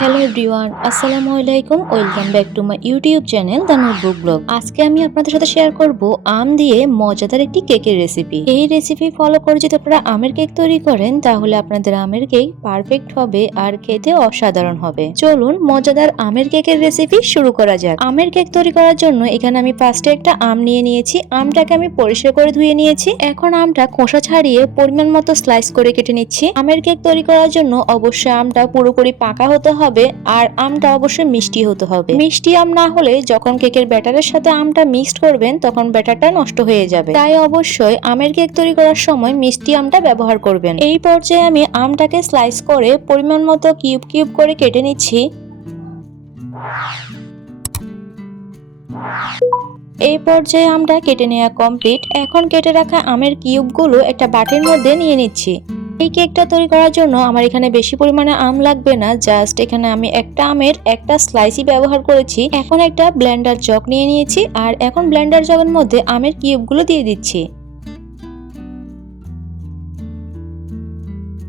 Hello everyone, আসসালামু আলাইকুম। Welcome back to my YouTube channel the notebook blog. আজকে আমি আপনাদের সাথে শেয়ার করব আম দিয়ে মজাদার একটি কেকের রেসিপি। এই রেসিপি ফলো করে যদি আপনারা আমের কেক তৈরি করেন তাহলে আপনাদের আমের কেক পারফেক্ট হবে আর খেতে অসাধারণ হবে। চলুন মজাদার আমের কেকের রেসিপি শুরু করা যাক। আমের কেক তৈরি করার জন্য এখানে আমি ফার্স্টে একটা আম নিয়ে নিয়েছি। আমটাকে আমি পরিষ্কার করে ধুয়ে নিয়েছি। এখন আমটা খোসা ছাড়িয়ে পরিমাণ মতো স্লাইস করে কেটে নিচ্ছি। আমের কেক তৈরি করার জন্য অবশ্যই আমটা পুরোপুরি পাকা হতে হবে আর আমটা অবশ্যই মিষ্টি হতে হবে। মিষ্টি আম না হলে যখন কেকের ব্যাটারের সাথে আমটা মিক্সড করবেন তখন ব্যাটারটা নষ্ট হয়ে যাবে। তাই অবশ্যই আমের কেক তৈরি করার সময় মিষ্টি আমটা ব্যবহার করবেন। এই পর্যায়ে আমি আমটাকে স্লাইস করে পরিমাণ মতো কিউব কিউব করে কেটে নিচ্ছি। এই পর্যায়ে আমটা কেটে নেওয়া কমপ্লিট। এখন কেটে রাখা আমের কিউবগুলো একটা বাটির মধ্যে নিয়ে নিচ্ছি। এই কেকটা তৈরি করার জন্য আমার এখানে বেশি পরিমাণে আম লাগবে না, জাস্ট এখানে আমি একটা আমের একটা স্লাইসই ব্যবহার করেছি। এখন একটা ব্লেন্ডার জগ নিয়ে নিয়েছি আর এখন ব্লেন্ডার জগের মধ্যে আমের কিউবগুলো দিয়ে দিচ্ছি।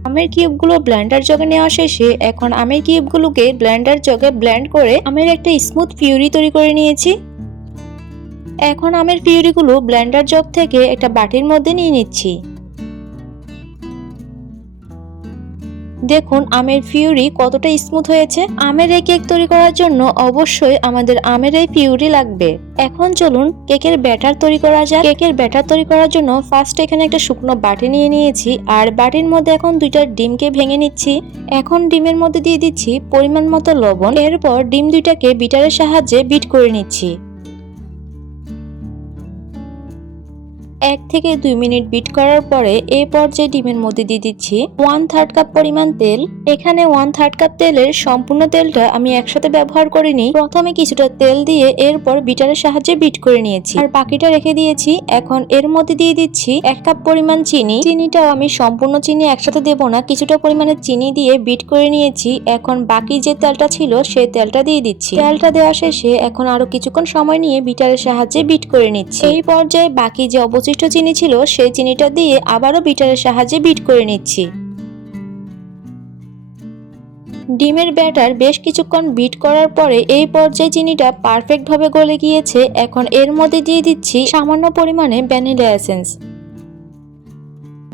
আমের কিউবগুলো ব্লেন্ডার জগে নেওয়া শেষে এখন আমের কিউবগুলোকে ব্লেন্ডার জগে ব্লেন্ড করে আমের একটা স্মুথ পিউরি তৈরি করে নিয়েছি। এখন আমের পিউরিগুলো ব্লেন্ডার জগ থেকে একটা বাটির মধ্যে নিয়ে নিচ্ছি। দেখুন আমের পিউরি কতটা স্মুথ হয়েছে। আমের এই কেক তৈরি করার জন্য অবশ্যই আমাদের আমের এই পিউরি লাগবে। এখন চলুন কেকের ব্যাটার তৈরি করা যাক। কেকের ব্যাটার তৈরি করার জন্য ফার্স্ট এখানে একটা শুকনো বাটি নিয়ে নিয়েছি আর বাটির মধ্যে এখন দুইটা ডিমকে ভেঙে নিচ্ছি। এখন ডিমের মধ্যে দিয়ে দিচ্ছি পরিমাণ মতো লবণ। এরপর ডিম দুইটাকে বিটারের সাহায্যে বিট করে নিচ্ছি। 1 থেকে 2 মিনিট বিট করার পরে এই পর্যায়ে ডিমের মধ্যে দিয়ে দিচ্ছি 1/3 কাপ পরিমাণ তেল। এখানে 1/3 কাপ তেলের সম্পূর্ণ তেলটা আমি একসাথে ব্যবহার করিনি। প্রথমে কিছুটা তেল দিয়ে এরপর বিটারের সাহায্যে বিট করে নিয়েছি আর বাকিটা রেখে দিয়েছি। এখন এর মধ্যে দিয়ে দিচ্ছি 1 কাপ পরিমাণ চিনি। চিনিটাও আমি সম্পূর্ণ চিনি একসাথে দেব না, কিছুটা পরিমাণে চিনি দিয়ে বিট করে নিয়েছি। এখন বাকি যে তেলটা ছিল সেই তেলটা দিয়ে দিচ্ছি। তেলটা দেওয়া শেষে এখন আরো কিছুক্ষণ সময় নিয়ে বিটারের সাহায্যে বিট করে নিচ্ছি। এই পর্যায়ে বাকি যে অবশিষ্ট চিনি ছিল সেই চিনিটা দিয়ে আবারও বিটারের সাহায্যে বিট করে নিচ্ছি। ডিমের ব্যাটার বেশ কিছুক্ষণ বিট করার পরে এই পর্যায়ে চিনিটা পারফেক্ট ভাবে গলে গিয়েছে। এখন এর মধ্যে দিয়ে দিচ্ছি সামান্য পরিমাণে ভ্যানিলা এসেন্স।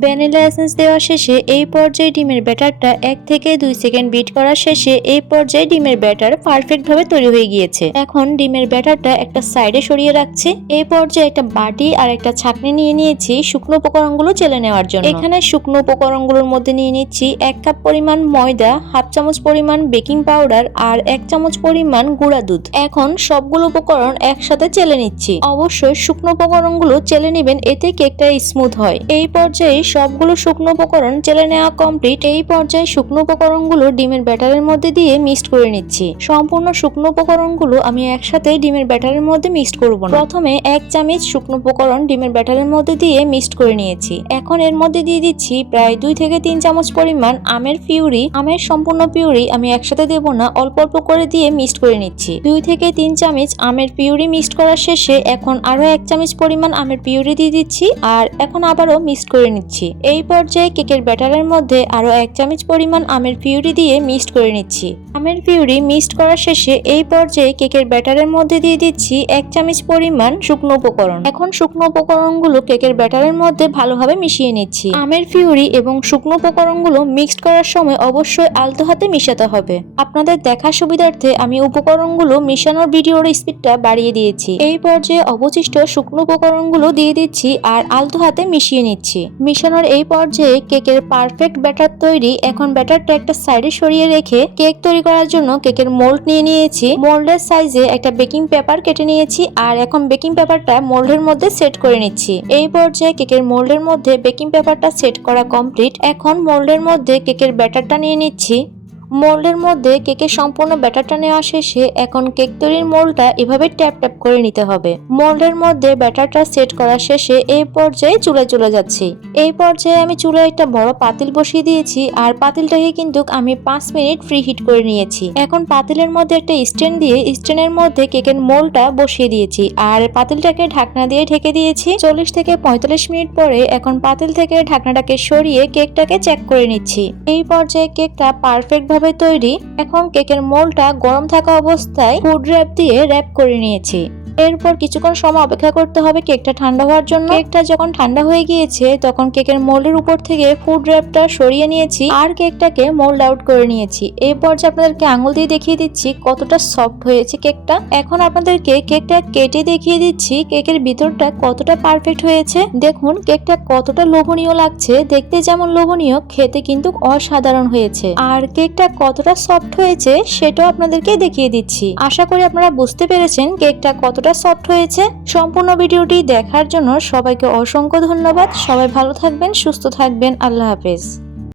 ভ্যানিলা এসেন্স দেওয়া শেষে এই পর্যায়ে ডিমের ব্যাটারটা 1 থেকে 2 সেকেন্ড বিট করার শেষে এই পর্যায়ে ডিমের ব্যাটার পারফেক্ট ভাবে তৈরি হয়ে গিয়েছে। এখন ডিমের ব্যাটারটা একটা সাইডে সরিয়ে রাখছি। এই পর্যায়ে একটা বাটি আর একটা ছাঁকনি নিয়ে নিয়েছি শুকনো উপকরণগুলো চেলে নেওয়ার জন্য। এখানে শুকনো উপকরণগুলোর মধ্যে নিয়ে নিচ্ছি 1 কাপ পরিমাণ ময়দা, 1/2 চামচ পরিমাণ বেকিং পাউডার আর 1 চামচ পরিমাণ গুঁড়া দুধ। এখন সবগুলো উপকরণ একসাথে চেলে নিচ্ছি। অবশ্যই শুকনো উপকরণগুলো চেলে নেবেন, এতে কেকটা স্মুথ হয়। এই পর্যায়ে সবগুলো শুকনো উপকরণ চেলে নেওয়া কমপ্লিট। এই পর্যায়ে শুকনো উপকরণগুলো ডিমের ব্যাটারের মধ্যে দিয়ে মিক্সড করে নিচ্ছি। সম্পূর্ণ শুকনো উপকরণগুলো আমি একসাথে ডিমের ব্যাটারের মধ্যে মিক্সড করব না। প্রথমে 1 চামচ শুকনো উপকরণ ডিমের ব্যাটারের মধ্যে দিয়ে মিক্সড করে নিয়েছি। এখন এর মধ্যে দিয়ে দিচ্ছি প্রায় 2 থেকে 3 চামচ পরিমাণ আমের পিউরি। আমের সম্পূর্ণ পিউরি আমি একসাথে দেব না, অল্প অল্প করে দিয়ে মিক্সড করে নিচ্ছি। 2 থেকে 3 চামচ আমের পিউরি মিক্সড করার শেষে এখন আরো 1 চামচ পরিমাণ আমের পিউরি দিয়ে দিচ্ছি আর এখন আবারও মিক্সড করে নিচ্ছি। এই পর্যায়ে কেকের ব্যাটারের মধ্যে আরো 1 চামচ পরিমাণ আমের পিউরি দিয়ে মিক্সড করে নিচ্ছি। আমের পিউরি মিক্সড করার শেষে এই পর্যায়ে কেকের ব্যাটারের মধ্যে দিয়ে দিচ্ছি 1 চামচ পরিমাণ শুকনো উপকরণ। এখন শুকনো উপকরণগুলো কেকের ব্যাটারের মধ্যে ভালোভাবে মিশিয়ে নিচ্ছি। আমের পিউরি এবং শুকনো উপকরণগুলো মিক্সড করার সময় অবশ্যই আলতো হাতে মিশাতে হবে। আপনাদের দেখার সুবিধার্থে আমি উপকরণগুলো মিশানোর ভিডিওর স্পিডটা বাড়িয়ে দিয়েছি। এই পর্যায়ে অবশিষ্ট শুকনো উপকরণগুলো দিয়ে দিচ্ছি আর আলতো হাতে মিশিয়ে নিচ্ছি। মিশানোর এই পর্যায়ে কেকের পারফেক্ট ব্যাটার তৈরি। এখন ব্যাটারটা একটা সাইডে সরিয়ে রেখে কেক তৈরি করার জন্য কেকের মোল্ড নিয়ে নিয়েছি। মোল্ডের সাইজে একটা বেকিং পেপার কেটে নিয়েছি আর এখন বেকিং পেপারটা মোল্ডের মধ্যে সেট করে নিচ্ছি। এই পর্যায়ে কেকের মোল্ডের মধ্যে বেকিং পেপারটা সেট করা কমপ্লিট। এখন মোল্ডের মধ্যে কেকের ব্যাটারটা নিয়ে নিচ্ছি। মোল্ডের মধ্যে কেকের সম্পূর্ণ ব্যাটারটা নেওয়া শেষে এখন কেক তৈরির মোল্ডটা এভাবে ট্যাপ ট্যাপ করে নিতে হবে। মোল্ডের মধ্যে ব্যাটারটা সেট করা শেষে এই পর্যায়ে চুলায় চলে যাচ্ছি। এই পর্যায়ে আমি চুলায় একটা বড় পাতিল বসিয়ে দিয়েছি আর পাতিলটাকে কিন্তু আমি 5 মিনিট ফ্রি হিট করে নিয়েছি। এখন পাতিলের মধ্যে একটা স্ট্যান্ড দিয়ে স্ট্যান্ডের মধ্যে কেকের মোল্ডটা বসিয়ে দিয়েছি আর পাতিলটাকে ঢাকনা দিয়ে ঢেকে দিয়েছি। 40 থেকে 45 মিনিট পরে এখন পাতিল থেকে ঢাকনাটাকে সরিয়ে কেকটাকে চেক করে নিচ্ছি। এই পর্যায়ে কেকটা পারফেক্ট ভাবে ভাবে তৈরি। এখন কেকের মোল্ডটা গরম থাকা অবস্থায় ফুড র্যাপ দিয়ে র্যাপ করে নিয়েছি। এরপর কিছুক্ষণ সময় অপেক্ষা করতে হবে কেকটা ঠান্ডা হওয়ার জন্য। কেকটা যখন ঠান্ডা হয়ে গিয়েছে তখন কেকের মোল্ডের উপর থেকে ফুড র্যাপটা সরিয়ে নিয়েছি আর কেকটাকে মোল্ড আউট করে নিয়েছি। এই পর্যায়ে আপনাদেরকে আঙুল দিয়ে দেখিয়ে দিচ্ছি কতটা সফট হয়েছে কেকটা। এখন আপনাদেরকে কেকটা কেটে দেখিয়ে দিচ্ছি কেকের ভিতরটা কতটা পারফেক্ট হয়েছে। দেখুন কেকটা কতটা লোভনীয় লাগছে, দেখতে যেমন লোভনীয় খেতে কিন্তু অসাধারণ হয়েছে। আর কেকটা কতটা সফট হয়েছে সেটাও আপনাদেরকে দেখিয়ে দিচ্ছি। আশা করি আপনারা বুঝতে পেরেছেন কেকটা কতটা সফট হয়েছে। সম্পূর্ণ ভিডিওটি দেখার জন্য সবাইকে অসংখ্য ধন্যবাদ। সবাই ভালো থাকবেন, সুস্থ থাকবেন। আল্লাহ হাফেজ।